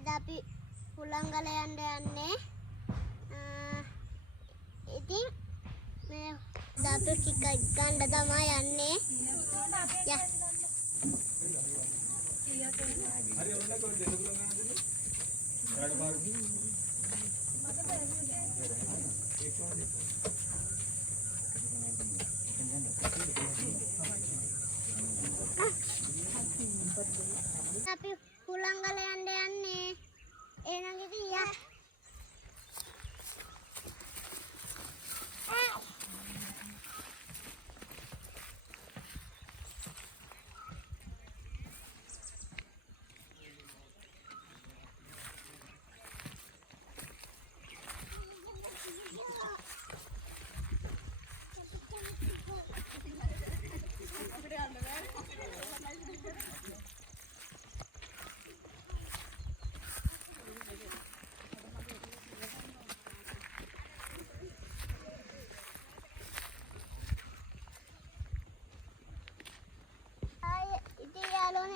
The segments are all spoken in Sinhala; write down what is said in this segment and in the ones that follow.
අද අපි හුලංගල යන්නේ. ඉතින් මේ දාපු ටික ගන්න තමයි යන්නේ. යා. හරි ඔන්න කොහෙද දෙන්න පුළුවන් ගන්නද? රාඩ මාර්ගි. අපි හුලංගල යන්නේ. එහෙනම් ඉතින් යා.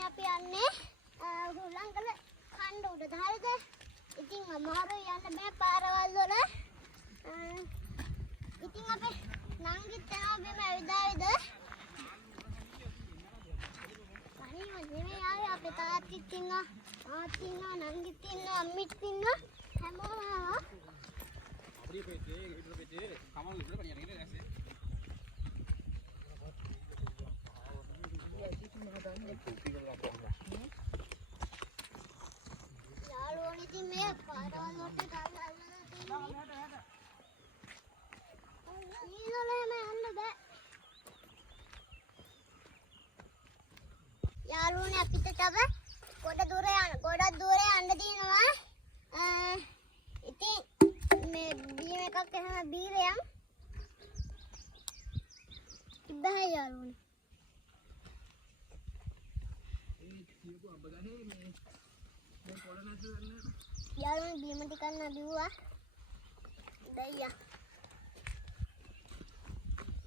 අපි යන්නේ හුලංගල කණ්ඩ උඩට. හරිද? ඉතින් අමාරු යන්න බෑ පාරවල් වල. ඉතින් අපි නංගිත් යනවා බිම ඇවිදාවිද? අනිත් නෙමෙයි ආවේ අපේ තාත්තිත් ඉන්නවා, ආත් ඉන්නවා, නංගිත් ඉන්නවා, අම්මිත් ඉන්නවා. හැමෝම ආවා. අපේ පෙට්ටේ කමල් උඩට පනියන ඉන්නේ නැස්සේ. යාළුවෝ ඉතින් මේ පාරවල් වලට ගල්ලා තියෙනවා. ඊළඟ යන්න බෑ. යාළුවනේ අපිට තව ගොඩක් දුර යන්න තියෙනවා. ඉතින් මේ බීම එකක් එහෙම බීරයන් ඉබ්බහයි යාළුවනේ. යාළුවනේ බීම ටිකක් නබිවුවා. දැයියා.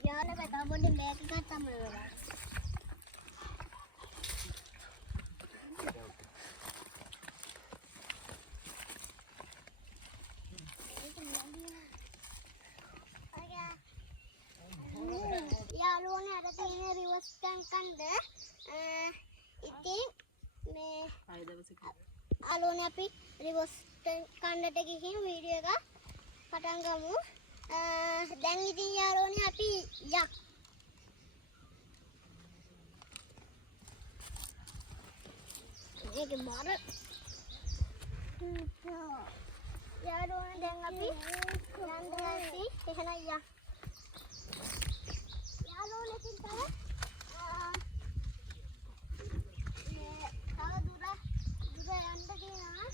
යාළුවා තව පොඩි බෑග් එකක් තමයි වෙලා. යාළුවනේ අර තියෙන රිවර්ස් කන්ද ඉතින් මේ යාළුවනේ අපි රිවර්ස් කන්දට ගිහින් වීඩියෝ එක පටන් ගමු. දැන් ඉතින් යාළුවනේ අපි යක් ඒක මාර යාළුවනේ දැන් අපි යන්නේ එහෙනම් යක් යාළුවනේ ඉතින් තව දුර යන්න තියෙනවා.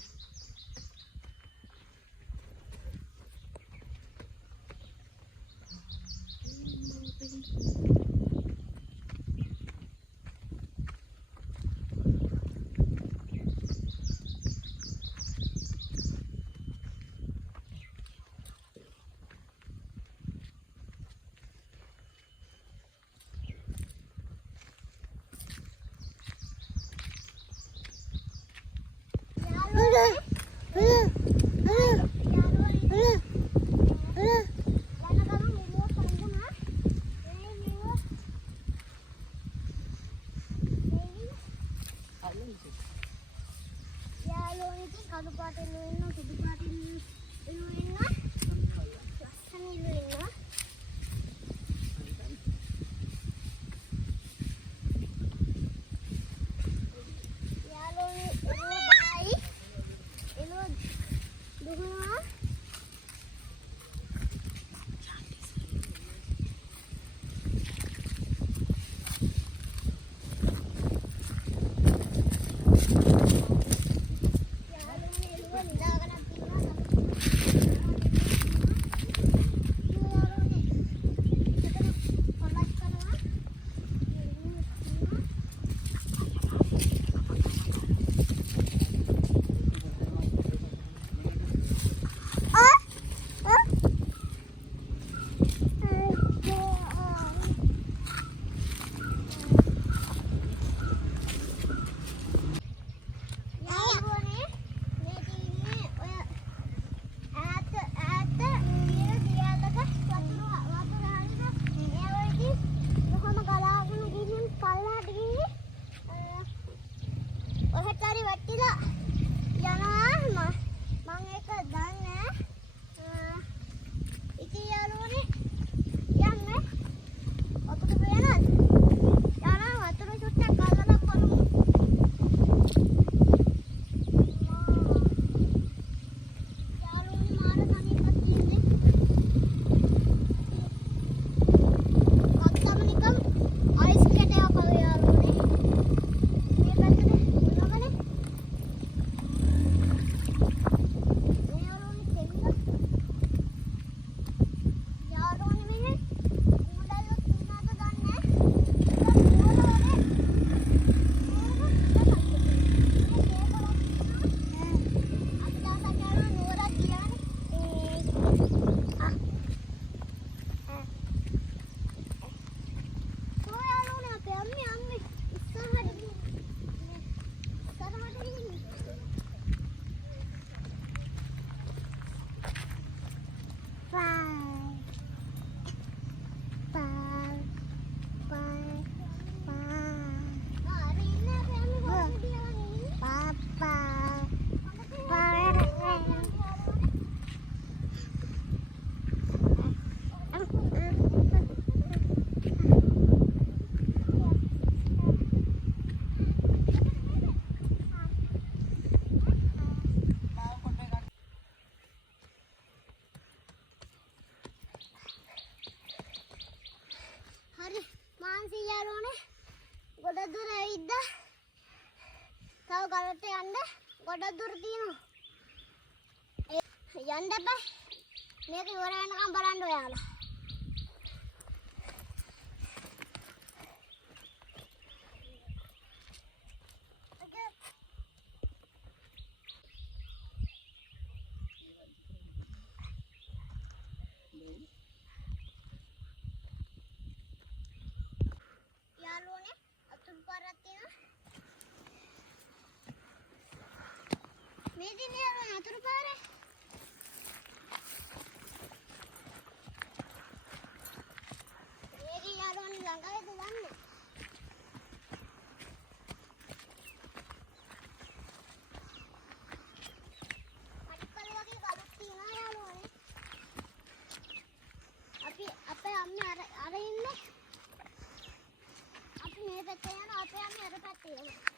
කළු පාටින් ඉන්න සුදු පාටින් ඉන්න ලස්සන ඉන්නවා. යාළුවනේ එළුව බයි එළුව දුහනවා. යාළුවනේ එළුව නිදාගෙන ඉන්නවා. වැටිලා යනවා මම ඒක දන්නේ ඉතින් යාළුවනේ යන්නේ අපිට වෙනස් යනවා වතුර චුට්ටක් අල්ලලා බලමු යාළුවනේ මාර සමීපත් ඉන්නේ අත්තම නිකම් අයිස් කැටයක් වගේ යාළුවනේ මේ පැත්තට මොනවනේ හරි මාන්සි යාළුවනේ ගොඩ දුර ඇවිද්දා තව ගලට යන්න ගොඩ දුර තියෙනවා යන්න බෑ මේක ඉවර වෙනකම් බලන්න ඔයාලා යාළුවනේ අතුල් පාරක් තියෙනවා මේ දින යාළුවනේ අතුල් පාරේ මේක යාළුවනේ ළඟයිද දන්නේ අනිකල් වගේ ගලක් තියෙනවා යාළුවනේ අපි අපේ අම්මේ අර ඉන්නේ අපි මේ පැත්තේ යනවා අපේ අම්මේ අර පැත්තේ යනවා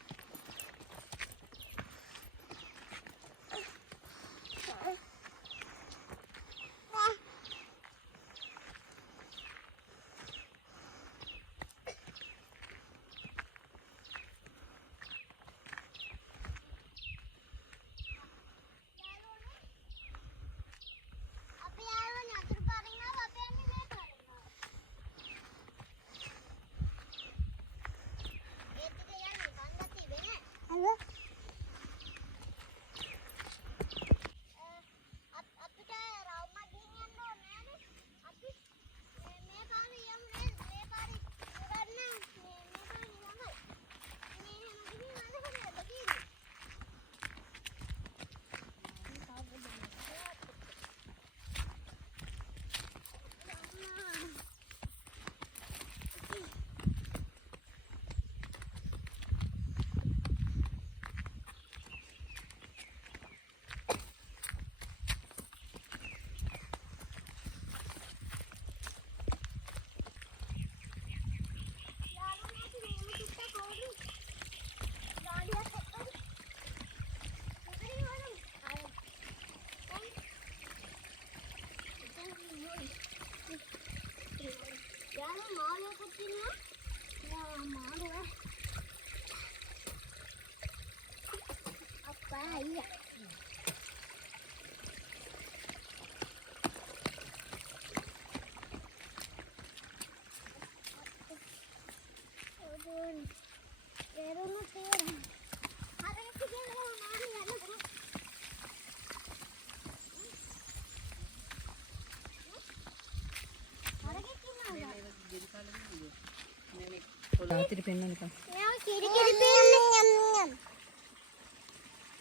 රාත්‍රී පෙන්නන්න නිකන්. මෙයා කිරි කිරි පෙන්නේ යම් යම්.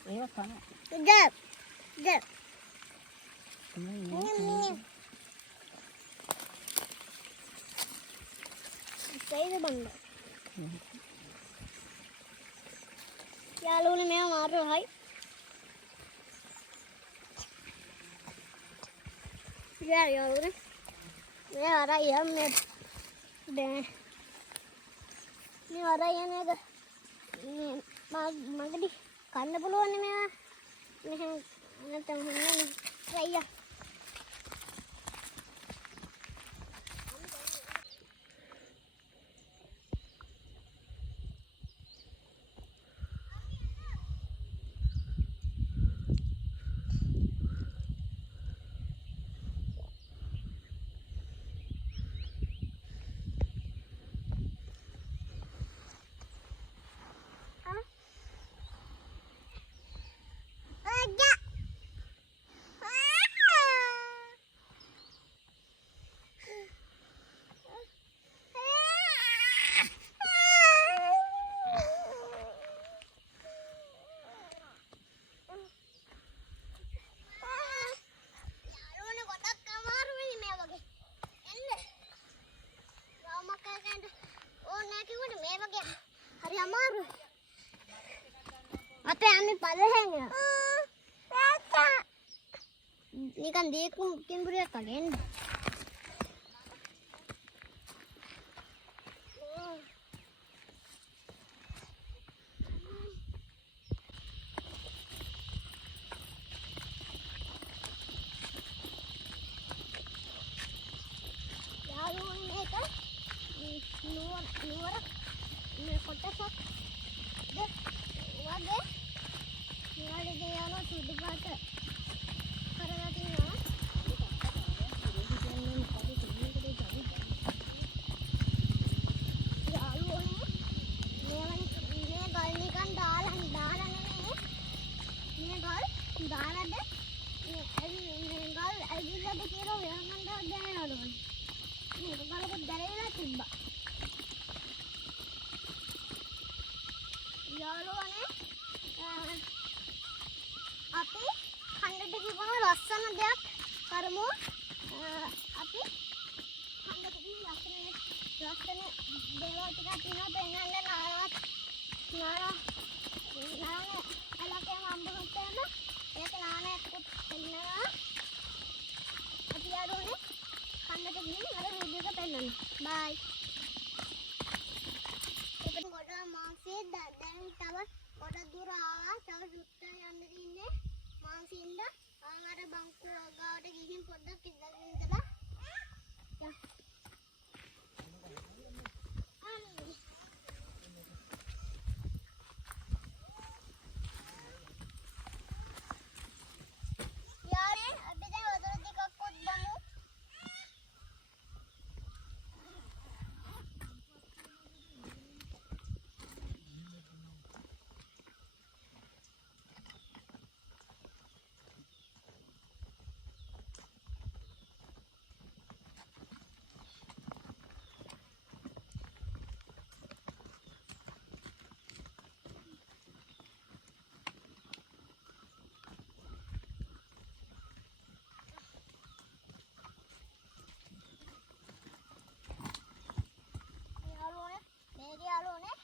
ඒව කන. ද. සයිද බංග. යාළුවනේ මේව මාරුවයි. යාළුවනේ මේ අරයි යන්නේ දැන් මේ අරයි යන්නේ මේ මගදී කන්න පුළුවන් නේ මේවා මෙහෙම නැත්නම් හොන්නනේ අයියා hari amaru apa yang ambil palanya ini kan dia mungkin beri kalian lalu ini kan luar මේ කොටසක් දෙක වගේ ඊළඟ දේවල් සුදු පාට කරලා තියෙනවා යාළුවනේ මේ ගල් නිකන් දාලා නෙමෙයි මේ ගල් දාලාද මේ ගල් ඇවිල්ලාද කියලා වෙනකන් දැනනවලු මේක ගලක දැරෙලා තිබ්බා යාළුවනේ අපි හන්දට ගිහම ලස්සන දෙයක් කරමු අපි හන්දට ගිහින් ලස්සන දේවල් ටිකක් තියෙනවා පෙන්නන්න නාරවත් නාන අලකේ හම්බුනොත් එහෙම ඒක නානයක්වත් පෙන්නනවා අපි යාළුවනේ හන්දට ගිහින් අර වීඩියෝ එක පෙන්නන්න බයි මාන්සිය දැන් තව පොඩ දුර ආවා තව සුට්ට යන්න දින්නේ මාන්සියෙන්ද අර බංකුව ගාවට ගිහින් පොඩ්ඩක් ඉඳලා යාරේ අපි දැන් වතුර ටිකක් පොඩ්ඩමු යාළුවනේ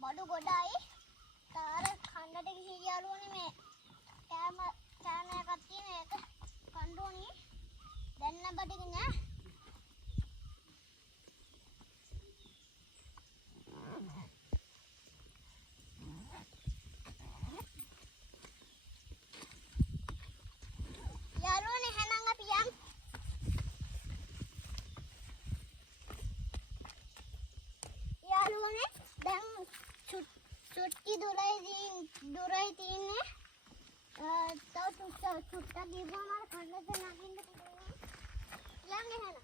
බඩු ගොඩයි තාර කන්නට ගිහින් යාළුවනේ මේ කෑම එකක් තියෙන එක කන්න ඕනි දැන් නම් බඩගින යාළුවනේ එහෙනම් අපි යමු යාළුවනේ දැන් චුට්ටි දුරයි තියෙන්නේ තව චුට්ටක් ගිහුවම අර කන්නට නගින්න පුළුවන් යන්න එහෙනම්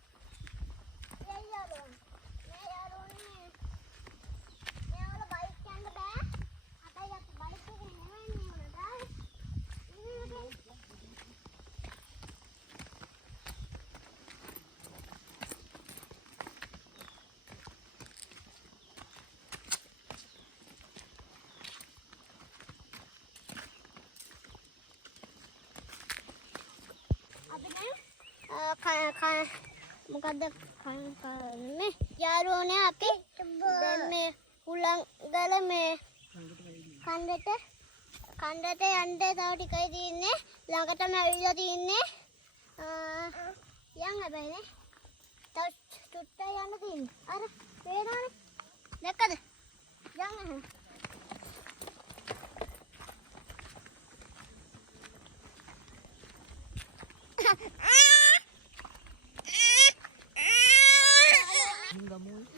මේ යාළුවනේ මේවල බයික් යන්න බෑ අපේ අපි බයික් එක නෙවෙයි නේද මොකද්ද කන්නේ යාළුවනේ අපි දැන් මේ උලංගල මේ කණ්ඩට යන්න තව ටිකයි තියෙන්නේ. ළඟටම ඇවිල්ලා තියෙන්නේ. යන් හැබැයිනේ. තව චුට්ටයි යන්න තියෙන්නේ. අර පේනවනේ. දැක්කද? යන් එහෙනම්.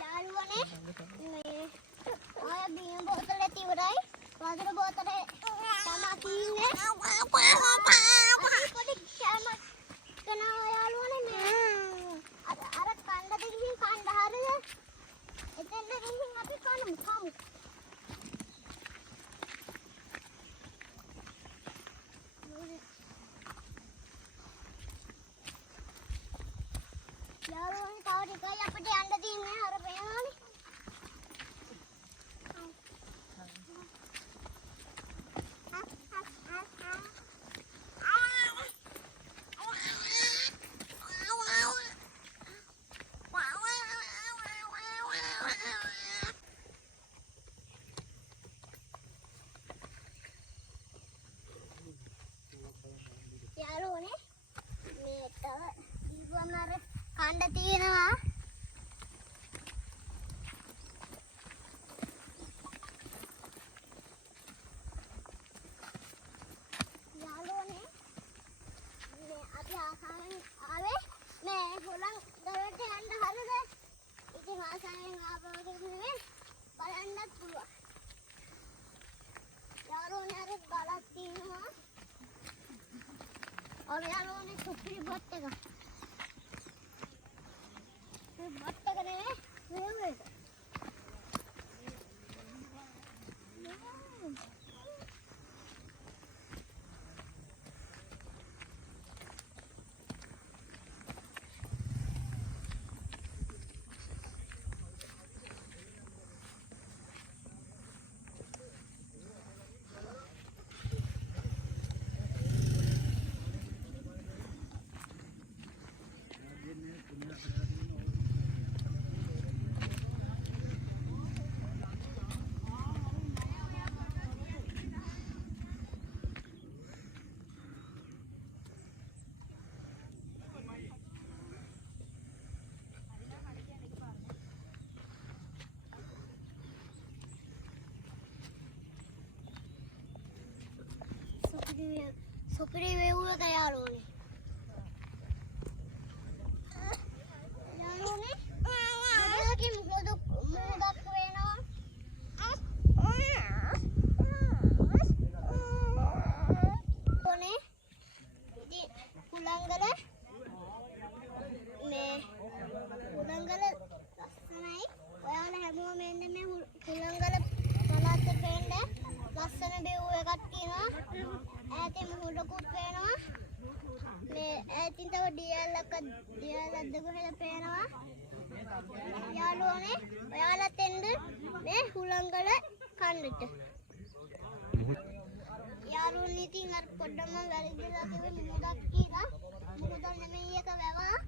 යාළුවනේ මේ ආය බිම බෝතලේ ඉවරයි. වතුර බෝතලේ තමා තියෙන්නේ. පොඩි කැමක් කනවා යාළුවනේ මේ අර කණ්ඩ දෙකින් කණ්ඩ හරියද? එතෙන් දෙකින් අපි කමු. යාළුවනේ තව ටිකයි අපිට යන්න තියෙන්නේ. අර පේනවනේ. යාළුවනේ මේ තව ඊගොම අර කණ්ඩ තියෙනවා. යාළුවනේ මේ අපි ආසාවෙන් ආවේ මේ හොලන් දරට යන්න හරිද? ඉතින් ආසාවෙන් ආපහු නෙමෙයි බලන්නත් පුළුවන්. යාළුවනේ අර බලක් තියෙනවා. और යාළුවනේ සුපිරි බොට් එක. මේ බොට් එක නේ වේව්. සුපිරි වේව් එක යාළුවනේ. යාළුවනේ මොකදකින් මොකද මොකක් වෙනවා? ඕනේ ඉතින් කුලංගල මේ කුලංගල ලස්සනයි. ඔයාලා හැමෝම එන්නේ මේ කුලංගල පළාතේ පේන්න ලස්සන වේව් එකක් තියෙනවා. ඈතින් මුහුදකුත් පේනවා. මේ ඈතින් තව ඩියල්ලක් දෙකම පේනවා. යාළුවනේ ඔයාලත් එන්න මේ හුලංගල කන්නට. යාළුවනේ ඉතින් අර පොඩ්ඩම වැරදිලා කිව්වේ මුහුදක් කියලා. මුහුද නෙමෙයි එක වැවක්.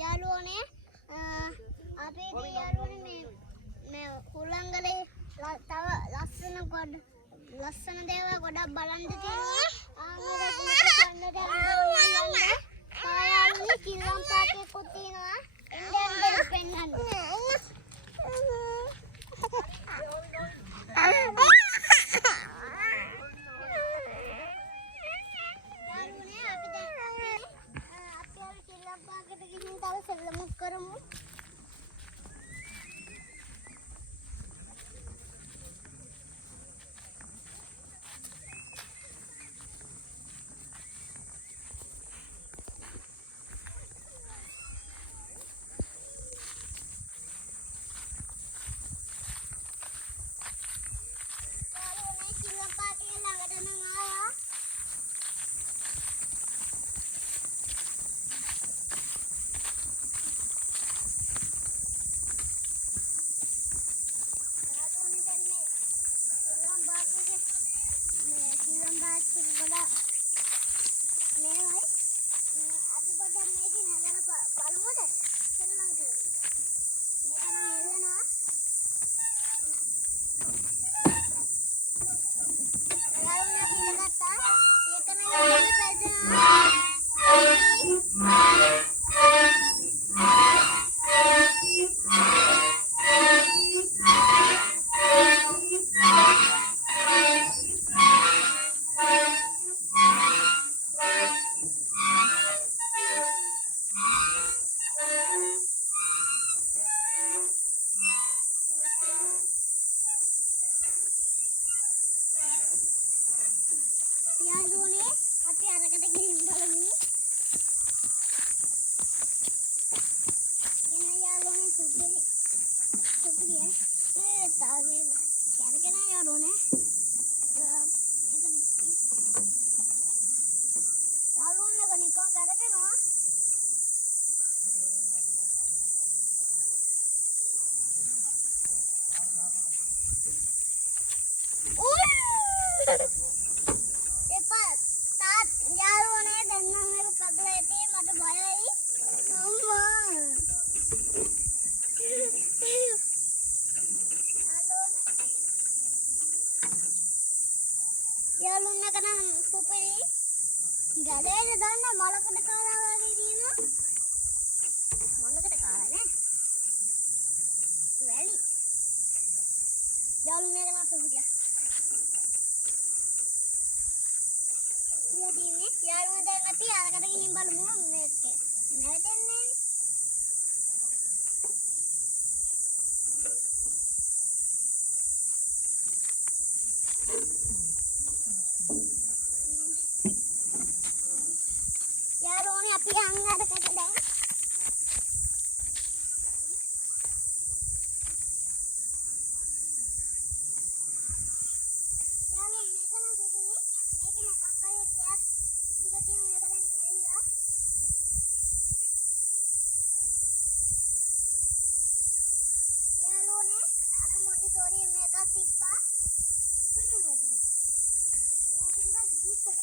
යාළුවනේ අපි යාළුවනේ මේ කුලංගලේ තව ලස්සන දේවල් ගොඩක් බලන්න තියෙනවා. කන්නට යාළුවනේ කිරම් පාටේකුත් තියෙනවා. ඉන්දියන් පෙන්නන්න. කරමු. පොඩ්ඩක් මේවයි අපි පොඩ්ඩක් මේකේ නගලා බලමුද? සෙල්ලම් කරමු. මේක නම් එල්ලනවා. යාළුවනේ අපි ඉඳගත්තා. ඒක නම් එල්ලන්න පැදෙනවා. යාළුවනේ අපි අරකට ගිහින් බලමු. එන යාළුවනේ සුපිරි ඒ තාමේ කැරකෙන යාළුවනේ මේක යාළුවනේ කනිකන් කැරකෙනවා. යාළුවනේ කන සුපිරි ගඩේට දාන්න මොලකට කාලා වගේ දිනවා. මොලකට කාලා නේ. වැලි. යාළුවනේ කන සුපිරිය. යාළුවනේ යාළුවනේ දැන් අපි අරකට ගිහින් බලමු මේක. නැවතෙන්නේ. යාළුවනේ අපි යන්න අරකට දැන්. යාළුවනේ මේක නම් සුපිරි. මේක මොකක් හරි දෙයක් තිබිලා තියෙන මේක දැන් ඇරිලා. යාළුවනේ අපි මොන්ටිසෝරි මේක තිබ්බා. සුපිරි මේක නම්. මේක ටිකක් දීප්පද.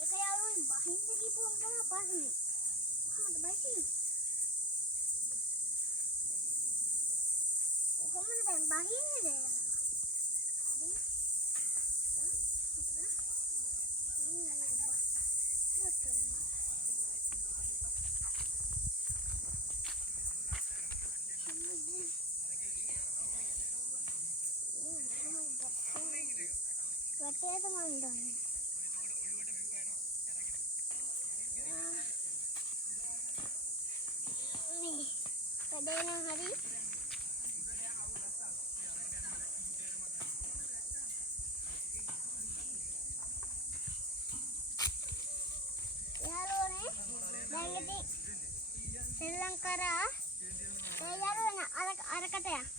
ඒක යාළුවනේ බහින්ද කිව්වම තමයි පස්සේ. කොහමද බහින්නේ? කොහමද දැන් බහින්නේ යාළුවා? වටේට මන් දන්නේ. මේ පදේන හරි යාළුවනේ දැන් ඉතින් සෙල්ලම් කරා. ඒ යාළුවනේ අරකට යන්න.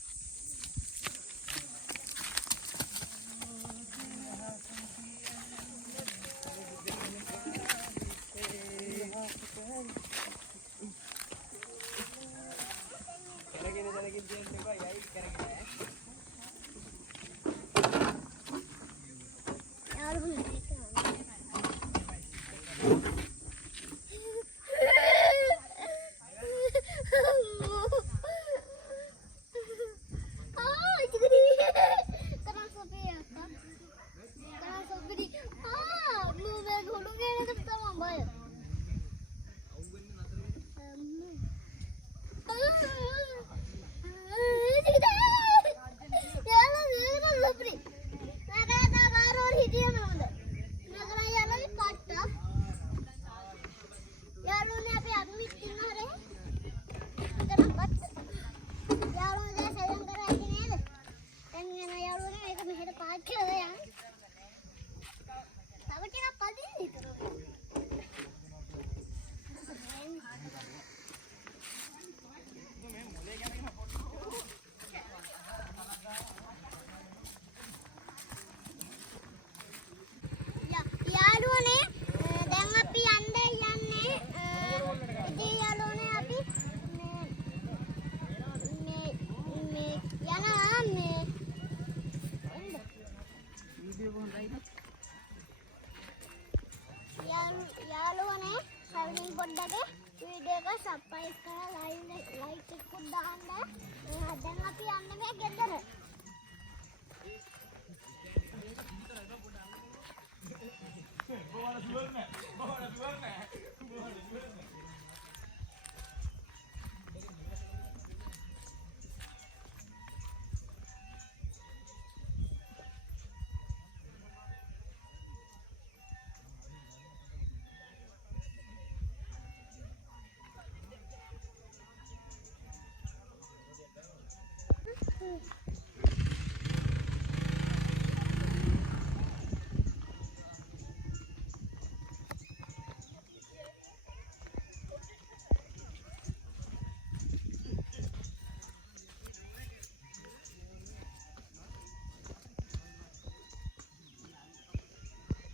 දැන් අපි යන්නේ මේ ගෙදර. බෝවල සුවර් නෑ.